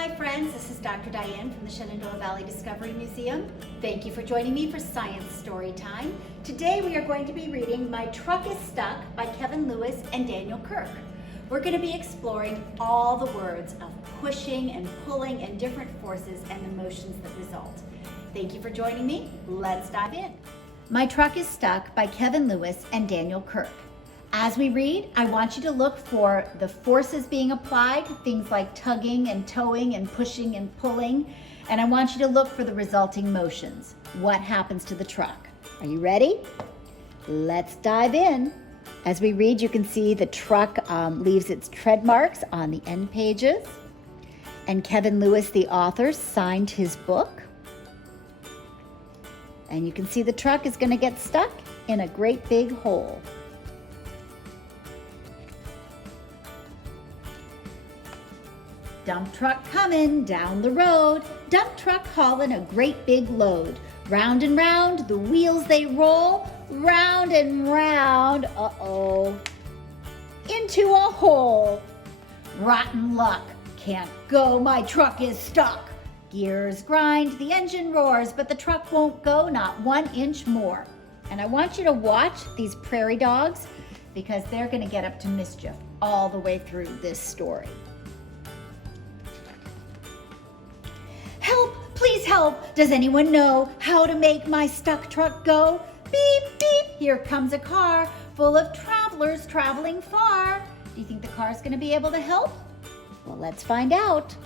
Hi friends, this is Dr. Diane from the Shenandoah Valley Discovery Museum. Thank you for joining me for Science Story Time. Today we are going to be reading My Truck is Stuck by Kevin Lewis and Daniel Kirk. We're going to be exploring all the words of pushing and pulling and different forces and the motions that result. Thank you for joining me. Let's dive in. My Truck is Stuck by Kevin Lewis and Daniel Kirk. As we read, I want you to look for the forces being applied, things like tugging and towing and pushing and pulling, and I want you to look for the resulting motions. What happens to the truck? Are you ready? Let's dive in. As we read, you can see the truck leaves its tread marks on the end pages, and Kevin Lewis, the author, signed his book. And you can see the truck is going to get stuck in a great big hole. Dump truck coming down the road, dump truck hauling a great big load. Round and round, the wheels they roll, round and round, into a hole. Rotten luck, can't go, my truck is stuck. Gears grind, the engine roars, but the truck won't go not 1 inch more. And I want you to watch these prairie dogs because they're gonna get up to mischief all the way through this story. Help, please help. Does anyone know how to make my stuck truck go? Beep, beep, here comes a car full of travelers traveling far. Do you think the car's gonna be able to help? Well, let's find out.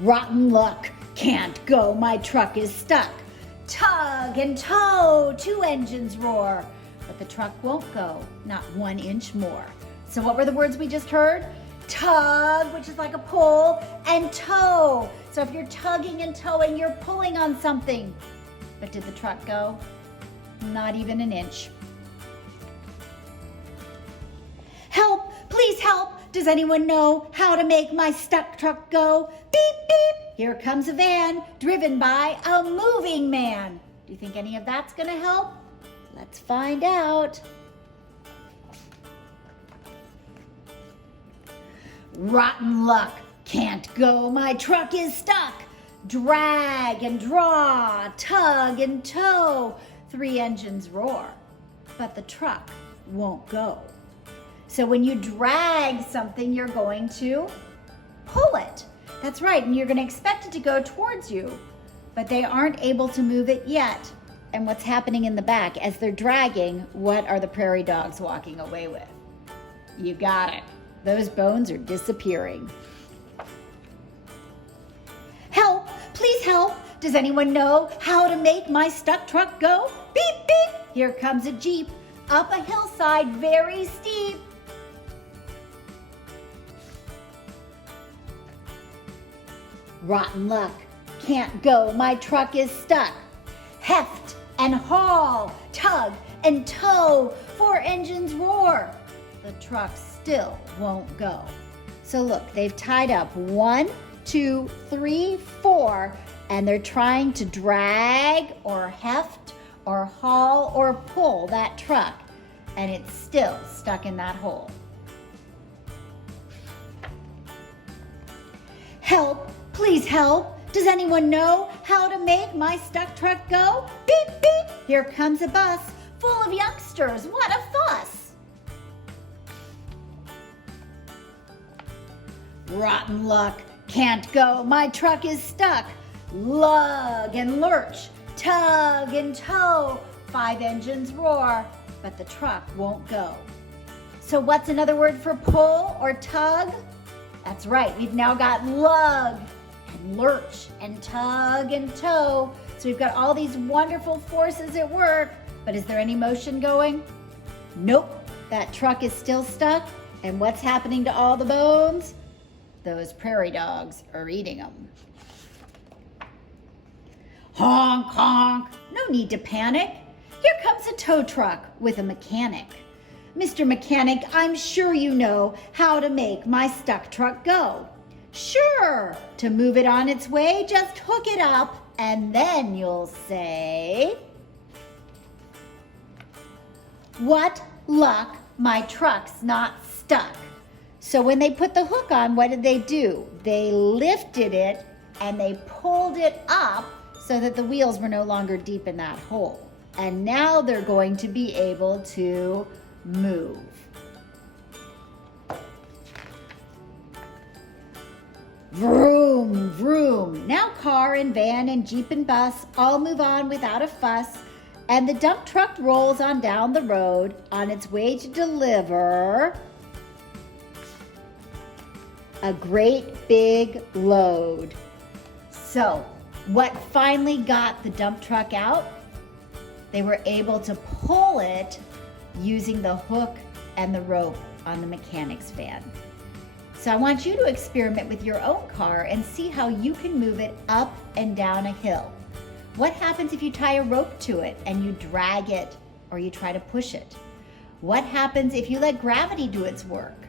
Rotten luck, can't go, my truck is stuck. Tug and tow, 2 engines roar. But the truck won't go, not 1 inch more. So what were the words we just heard? Tug, which is like a pull, and tow. So if you're tugging and towing, you're pulling on something. But did the truck go? Not even 1 inch. Help, please help. Does anyone know how to make my stuck truck go? Beep, beep, here comes a van driven by a moving man. Do you think any of that's gonna help? Let's find out. Rotten luck, can't go, my truck is stuck. Drag and draw, tug and tow, 3 engines roar, but the truck won't go. So when you drag something, you're going to pull it. That's right, and you're going to expect it to go towards you, but they aren't able to move it yet. And what's happening in the back as they're dragging, what are the prairie dogs walking away with? You got it. Those bones are disappearing. Help, please help. Does anyone know how to make my stuck truck go? Beep, beep, here comes a Jeep up a hillside very steep. Rotten luck, can't go, my truck is stuck. Heft and haul, tug and tow, 4 engines roar. The truck still won't go. So look, they've tied up 1, 2, 3, 4, and they're trying to drag or heft or haul or pull that truck, and it's still stuck in that hole. Help, please help. Does anyone know how to make my stuck truck go? Beep, beep, here comes a bus full of youngsters. What a fuss. Rotten luck, can't go, my truck is stuck. Lug and lurch, tug and tow, 5 engines roar, but the truck won't go. So what's another word for pull or tug? That's right, we've now got lug and lurch and tug and tow. So we've got all these wonderful forces at work, but is there any motion going? Nope, that truck is still stuck. And what's happening to all the bones? Those prairie dogs are eating them. Honk, honk, no need to panic. Here comes a tow truck with a mechanic. Mr. Mechanic, I'm sure you know how to make my stuck truck go. Sure, to move it on its way, just hook it up and then you'll say, what luck, my truck's not stuck. So when they put the hook on, what did they do? They lifted it and they pulled it up so that the wheels were no longer deep in that hole. And now they're going to be able to move. Vroom, vroom. Now car and van and Jeep and bus all move on without a fuss, and the dump truck rolls on down the road on its way to deliver a great big load. So, what finally got the dump truck out? They were able to pull it using the hook and the rope on the mechanic's van. So I want you to experiment with your own car and see how you can move it up and down a hill. What happens if you tie a rope to it and you drag it or you try to push it? What happens if you let gravity do its work?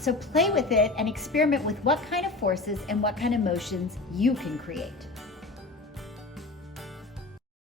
So play with it and experiment with what kind of forces and what kind of motions you can create.